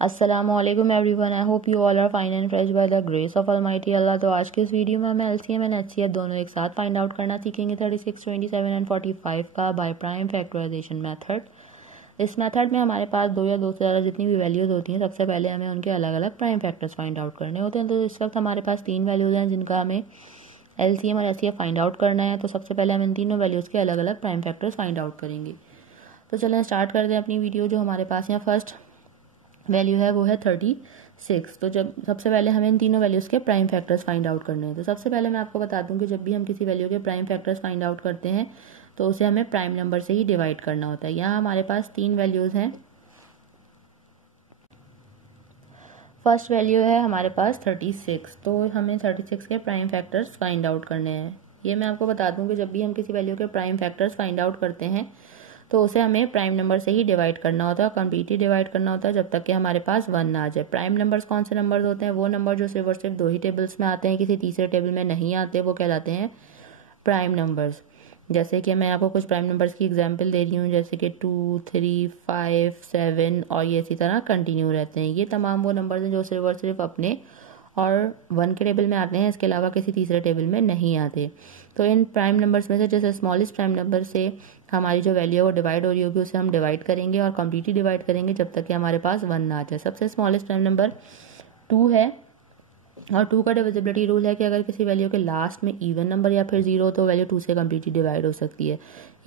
अस्सलामुअलैकुम everyone, I hope you all are fine and fresh by the grace of almighty Allah. तो आज के इस वीडियो में हमें एलसीएम एंड एचसीएफ दोनों एक साथ फाइंड आउट करना सीखेंगे 36, 27 एंड 45 का बाय प्राइम फैक्टराइजेशन मेथड। इस मेथड में हमारे पास दो या दो से ज़्यादा जितनी भी वैल्यूज़ होती हैं, सबसे पहले हमें उनके अलग अलग प्राइम फैक्टर्स फाइंड आउट करने होते हैं। तो इस वक्त हमारे पास तीन वैल्यूज़ हैं जिनका हमें एलसीएम और एचसीएफ फाइंड आउट करना है। तो सबसे पहले हम इन तीनों वैल्यूज़ के अलग अलग प्राइम फैक्टर्स फाइंड आउट करेंगे। तो चलें स्टार्ट करते हैं अपनी वीडियो। जो हमारे पास यहाँ फर्स्ट वैल्यू है वो है 36। तो जब सबसे पहले हमें इन तीनों वैल्यूज़ के प्राइम फैक्टर्स फाइंड आउट करने हैं। तो सबसे पहले मैं आपको बता दूं कि जब भी हम किसी वैल्यू के प्राइम फैक्टर्स फाइंड आउट करते हैं तो उसे हमें प्राइम नंबर से ही डिवाइड करना होता है। यहाँ हमारे पास तीन वैल्यूज़ हैं। फर्स्ट वैल्यू है हमारे पास 36, तो हमें 36 के प्राइम फैक्टर्स फाइंड आउट करने हैं। ये मैं आपको बता दूं कि जब भी हम किसी वैल्यू के प्राइम फैक्टर्स फाइंड आउट करते हैं तो उसे हमें प्राइम नंबर से ही डिवाइड करना होता है, कंप्लीटली डिवाइड करना होता है जब तक कि हमारे पास 1 ना आ जाए। प्राइम नंबर्स कौन से नंबर्स होते हैं? वो नंबर जो सिर्फ और सिर्फ दो ही टेबल्स में आते हैं, किसी तीसरे टेबल में नहीं आते, वो कहलाते हैं प्राइम नंबर्स। जैसे कि मैं आपको कुछ प्राइम नंबर्स की एग्जांपल दे रही हूँ, जैसे कि 2, 3, 5, 7 और ये इसी तरह कंटिन्यू रहते हैं। ये तमाम वो नंबर्स हैं जो सिर्फ और सिर्फ अपने और 1 के टेबल में आते हैं, इसके अलावा किसी तीसरे टेबल में नहीं आते। तो इन प्राइम नंबर्स में से जैसे स्मॉलेस्ट प्राइम नंबर से हमारी जो वैल्यू है वो डिवाइड हो रही होगी, उसे हम डिवाइड करेंगे और कंप्लीटली डिवाइड करेंगे जब तक कि हमारे पास 1 ना आ जाए। सबसे स्मॉलेस्ट प्राइम नंबर 2 है और 2 का डिविजिबिलिटी रूल है कि अगर किसी वैल्यू के लास्ट में इवन नंबर या फिर 0 तो वैल्यू 2 से कंप्लीटली डिवाइड हो सकती है।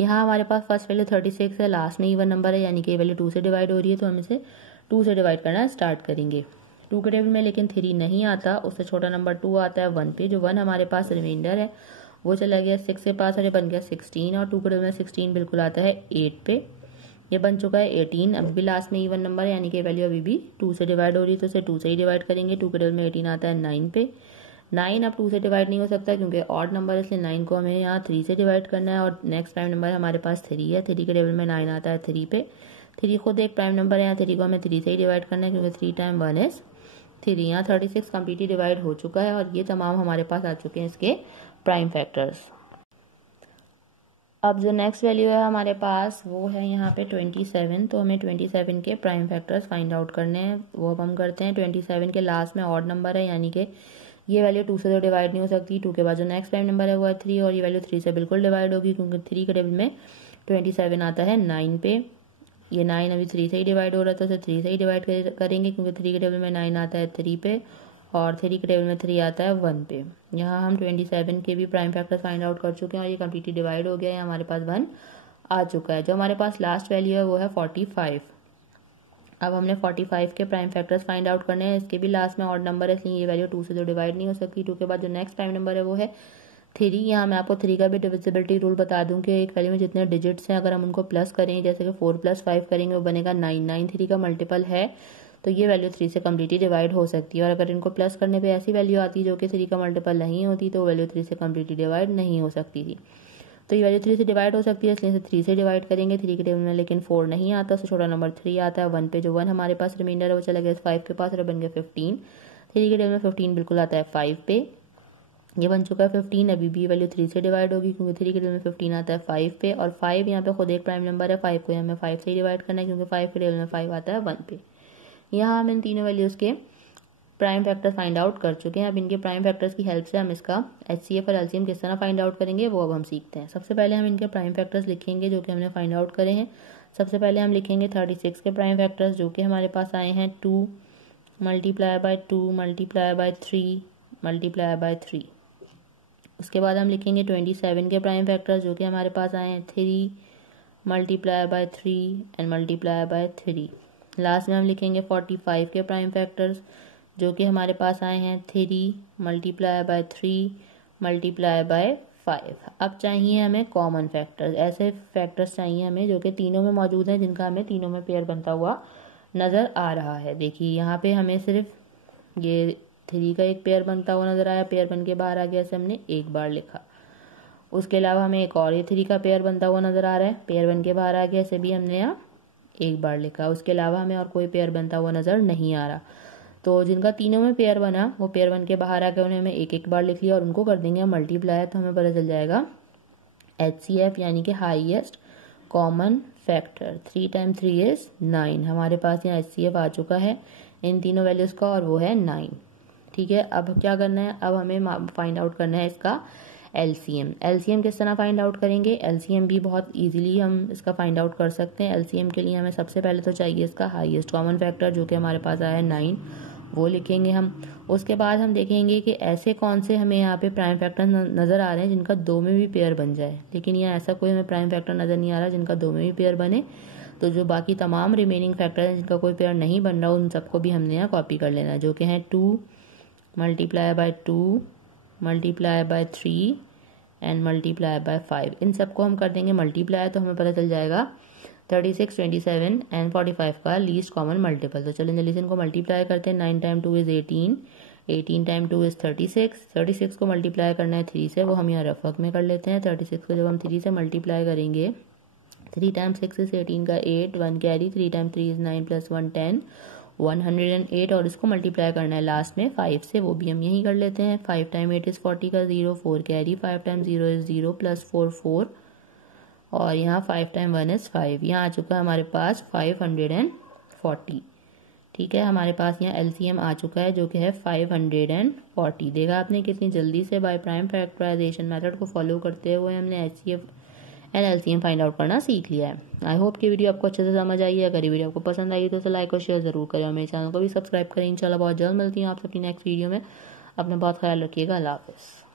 यहाँ हमारे पास फर्स्ट वैल्यू 36 है, लास्ट में इवन नंबर है, यानी कि वैल्यू 2 से डिवाइड हो रही है, तो हम इसे 2 से डिवाइड करना स्टार्ट करेंगे। 2 के टेबल में लेकिन 3 नहीं आता, उससे छोटा नंबर 2 आता है 1 पे। जो 1 हमारे पास रिमाइंडर है वो चला गया 6 के पास और ये बन गया 16, और 2 के टेबल में 16 बिल्कुल आता है 8 पे। ये बन चुका है 18। अभी भी लास्ट में इवन नंबर है, यानी कि वैल्यू अभी भी 2 से डिवाइड हो रही है, तो इसे 2 से ही डिवाइड करेंगे। 2 के टेबल में 18 आता है 9 पे। 9 अब 2 से डिवाइड नहीं हो सकता क्योंकि ऑड नंबर है, इसलिए 9 को हमें यहाँ 3 से डिवाइड करना है। और नेक्स्ट प्राइम नंबर हमारे पास 3 है। 3 के टेबल में 9 आता है 3 पे। 3 खुद एक प्राइम नंबर है, यहाँ 3 को हमें 3 से ही डिवाइड करना है क्योंकि 3 टाइम 1 इज 3। यहाँ 36 कम्प्लीटली डिवाइड हो चुका है और ये तमाम हमारे पास आ चुके हैं इसके प्राइम फैक्टर्स। अब जो नेक्स्ट वैल्यू है हमारे पास वो है यहाँ पे 27। तो हमें 27 के प्राइम फैक्टर्स फाइंड आउट करने हैं। वो अब हम करते हैं। 27 के लास्ट में ऑड नंबर है, यानी कि ये वैल्यू 2 से तो डिवाइड नहीं हो सकती। 2 के बाद जो नेक्स्ट प्राइम नंबर है वो है 3 और ये वैल्यू 3 से बिल्कुल डिवाइड होगी क्योंकि 3 के टेबल में 27 आता है 9 पे। ये 9 अभी 3 से ही डिवाइड हो रहा था, तो 3 से ही डिवाइड करेंगे क्योंकि 3 के टेबल में 9 आता है 3 पे और 3 के टेबल में 3 आता है 1 पे। यहाँ हम 27 के भी प्राइम फैक्टर्स फाइंड आउट कर चुके हैं और ये कम्प्लीटली डिवाइड हो गया है, हमारे पास 1 आ चुका है। जो हमारे पास लास्ट वैल्यू है वो है 45। अब हमने 45 के प्राइम फैक्टर्स फाइंड आउट करने हैं। इसके भी लास्ट में ऑड नंबर है, इसलिए ये वैल्यू 2 से तो डिवाइड नहीं हो सकती। 2 के बाद जो नेक्स्ट प्राइम नंबर है वो है 3। यहाँ मैं आपको 3 का भी डिविजिबिलिटी रूल बता दूं कि एक वैल्यू में जितने डिजिट्स हैं अगर हम उनको प्लस करें, जैसे कि 4 + 5 करेंगे वो बनेगा 9। 9 3 का मल्टीपल है, तो ये वैल्यू 3 से कम्प्लीटली डिवाइड हो सकती है। और अगर इनको प्लस करने पे ऐसी वैल्यू आती है जो कि 3 का मल्टीपल नहीं होती तो वैल्यू 3 से कम्प्लीटली डिवाइड नहीं हो सकती थी। तो ये वैल्यू 3 से डिवाइड हो सकती है, इसलिए इसे 3 से डिवाइड करेंगे। 3 के टेबल में लेकिन 4 नहीं आता, उससे छोटा नंबर 3 आता है 1 पे। जो 1 हमारे पास रिमाइंडर है वो चला गया 5 के पास और बन गया 15। 3 के टेबल में 15 बिल्कुल आता है 5 पे। ये बन चुका है 15। अभी भी वैल्यू 3 से डिवाइड होगी क्योंकि 3 के टेबल में 15 आता है 5 पे और 5 यहाँ पे खुद एक प्राइम नंबर है। 5 को हमें 5 से ही डिवाइड करना है क्योंकि 5 के टेबल में 5 आता है 1 पे। यहाँ हम इन तीनों वैल्यूज़ के प्राइम फैक्टर फाइंड आउट कर चुके हैं। अब इनके प्राइम फैक्टर्स की हेल्प से हम इसका एचसीएफ और एलसीएम किस तरह फाइंड आउट करेंगे वो अब हम सीखते हैं। सबसे पहले हम इनके प्राइम फैक्टर्स लिखेंगे जो कि हमने फाइंड आउट करे हैं। सबसे पहले हम लिखेंगे 36 के प्राइम फैक्टर्स जो कि हमारे पास आए हैं 2 × 2 × 3 × 3। उसके बाद हम लिखेंगे 27 के प्राइम फैक्टर्स जो कि हमारे पास आए हैं 3 × 3 एंड 3। लास्ट में हम लिखेंगे 45 के प्राइम फैक्टर्स जो कि हमारे पास आए हैं 3 × 3 × 5। अब चाहिए हमें कॉमन फैक्टर्स। ऐसे फैक्टर्स चाहिए हमें जो कि तीनों में मौजूद हैं, जिनका हमें तीनों में पेयर बनता हुआ नज़र आ रहा है। देखिए यहाँ पे हमें सिर्फ ये 3 का एक पेयर बनता हुआ नज़र आया, पेयर बन के बाहर आ गया, इसे हमने एक बार लिखा। उसके अलावा हमें एक और ये 3 का पेयर बनता हुआ नज़र आ रहा है, पेयर बन के बाहर आ गया, इसे भी हमने यहाँ एक बार लिखा। उसके अलावा हमें और कोई पेयर बनता हुआ नज़र नहीं आ रहा। तो जिनका तीनों में पेयर बना वो पेयर बन के बाहर आ गए, उन्हें हमें एक एक बार लिख लिया और उनको कर देंगे मल्टीप्लाई, तो हमें पता चल जाएगा HCF यानी कि highest common factor 3 time 3 is 9। हमारे पास यहाँ HCF आ चुका है इन तीनों वैल्यूज़ का और वो है 9। ठीक है, अब क्या करना है, अब हमें फाइंड आउट करना है इसका LCM। LCM किस तरह फाइंड आउट करेंगे, LCM भी बहुत इजीली हम इसका फाइंड आउट कर सकते हैं। LCM के लिए हमें सबसे पहले तो चाहिए इसका हाईएस्ट कॉमन फैक्टर, जो कि हमारे पास आया है 9, वो लिखेंगे हम। उसके बाद हम देखेंगे कि ऐसे कौन से हमें यहाँ पे प्राइम फैक्टर नज़र आ रहे हैं जिनका 2 में भी पेयर बन जाए, लेकिन यहाँ ऐसा कोई हमें प्राइम फैक्टर नज़र नहीं आ रहा जिनका 2 में भी पेयर बने। तो जो बाकी तमाम रिमेनिंग फैक्टर हैं जिनका कोई पेयर नहीं बन रहा, उन सबको भी हमने यहाँ कॉपी कर लेना है, जो कि हैं 2 multiply by 2 multiply by 3 and multiply by 5। इन सबको हम कर देंगे मल्टीप्लाई, तो हमें पता चल जाएगा 36, 27 एंड 45 का लीस्ट कॉमन मल्टीपल। तो चलिए जल्दी से इनको मल्टीप्लाई करते हैं। 9 टाइम 2 इज 18, 18 टाइम 2 इज 36, 36 को मल्टीप्लाई करना है 3 से, वो हम यहाँ रफ वर्क में कर लेते हैं। 36 को जब हम 3 से मल्टीप्लाई करेंगे, 3 टाइम 6 इज 18 का 8, 1 कैरी, 3 टाइम 3 इज 9 प्लस 1 10, 108। और इसको मल्टीप्लाई करना है लास्ट में 5 से, वो भी हम यही कर लेते हैं। 5 टाइम 8 इज 40 का 0, 4 कैरी, 5 टाइम 0 इज 0 प्लस 4 4, और यहाँ 5 टाइम 1 इज 5। यहाँ आ चुका है हमारे पास 540। ठीक है, हमारे पास यहाँ LCM आ चुका है जो कि है 540। देखा आपने कितनी जल्दी से बाय प्राइम फैक्टराइजेशन मेथड को फॉलो करते हुए हमने HCF and LCM find out करना सीख लिया है। आई होप कि वीडियो आपको अच्छे से समझ आई है। अगर ये वीडियो आपको पसंद आई तो उसे लाइक और शेयर जरूर करें और मेरे चैनल को भी सब्सक्राइब करें। इंशाल्लाह बहुत जल्द मिलती हूँ आप सबकी नेक्स्ट वीडियो में। अपना बहुत ख्याल रखिएगा। अल्लाह हाफ़िज़।